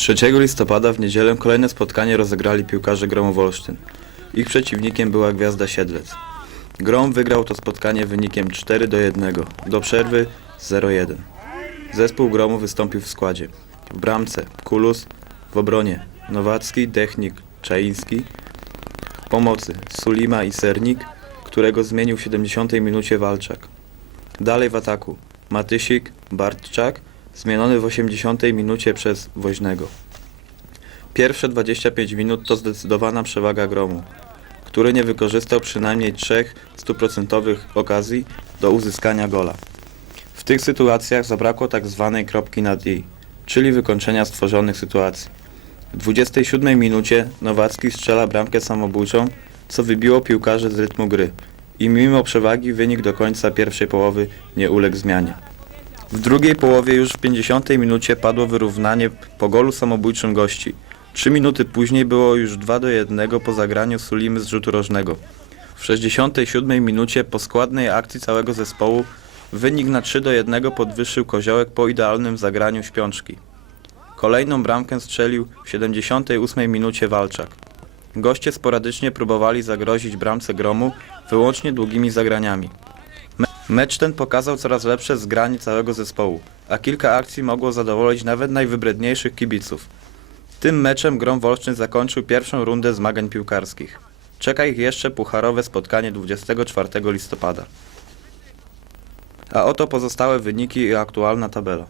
3 listopada w niedzielę kolejne spotkanie rozegrali piłkarze Gromu Wolsztyn. Ich przeciwnikiem była Gwiazda Siedlec. Grom wygrał to spotkanie wynikiem 4 do 1, do przerwy 0-1. Zespół Gromu wystąpił w składzie. W bramce Kulus, w obronie Nowacki, Technik, Czaiński, pomocy Sulima i Sernik, którego zmienił w 70 minucie Walczak. Dalej w ataku Matysik, Bartczak, zmieniony w 80 minucie przez Woźnego. Pierwsze 25 minut to zdecydowana przewaga Gromu, który nie wykorzystał przynajmniej trzech stuprocentowych okazji do uzyskania gola. W tych sytuacjach zabrakło tak zwanej kropki nad i, czyli wykończenia stworzonych sytuacji. W 27 minucie Nowacki strzela bramkę samobójczą, co wybiło piłkarzy z rytmu gry i mimo przewagi wynik do końca pierwszej połowy nie uległ zmianie. W drugiej połowie już w 50 minucie padło wyrównanie po golu samobójczym gości. Trzy minuty później było już 2 do 1 po zagraniu Sulimy z rzutu rożnego. W 67 minucie po składnej akcji całego zespołu wynik na 3 do 1 podwyższył Koziołek po idealnym zagraniu śpiączki. Kolejną bramkę strzelił w 78 minucie Walczak. Goście sporadycznie próbowali zagrozić bramce Gromu wyłącznie długimi zagraniami. Me- Mecz ten pokazał coraz lepsze zgranie całego zespołu, a kilka akcji mogło zadowolić nawet najwybredniejszych kibiców. Tym meczem Grom Wolsztyn zakończył pierwszą rundę zmagań piłkarskich. Czeka ich jeszcze pucharowe spotkanie 24 listopada. A oto pozostałe wyniki i aktualna tabela.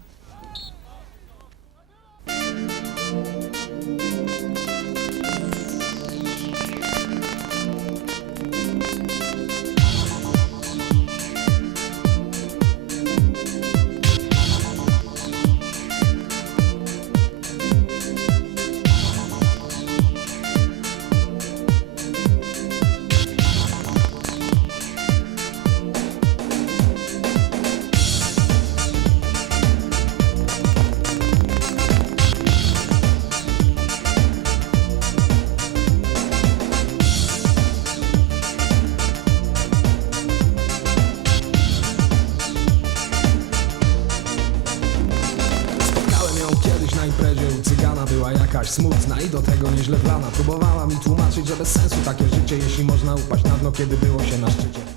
U cygana Była jakaś smutna i do tego nieźle plana. Próbowała mi tłumaczyć, że bez sensu takie życie Jeśli można upaść na dno, kiedy było się na szczycie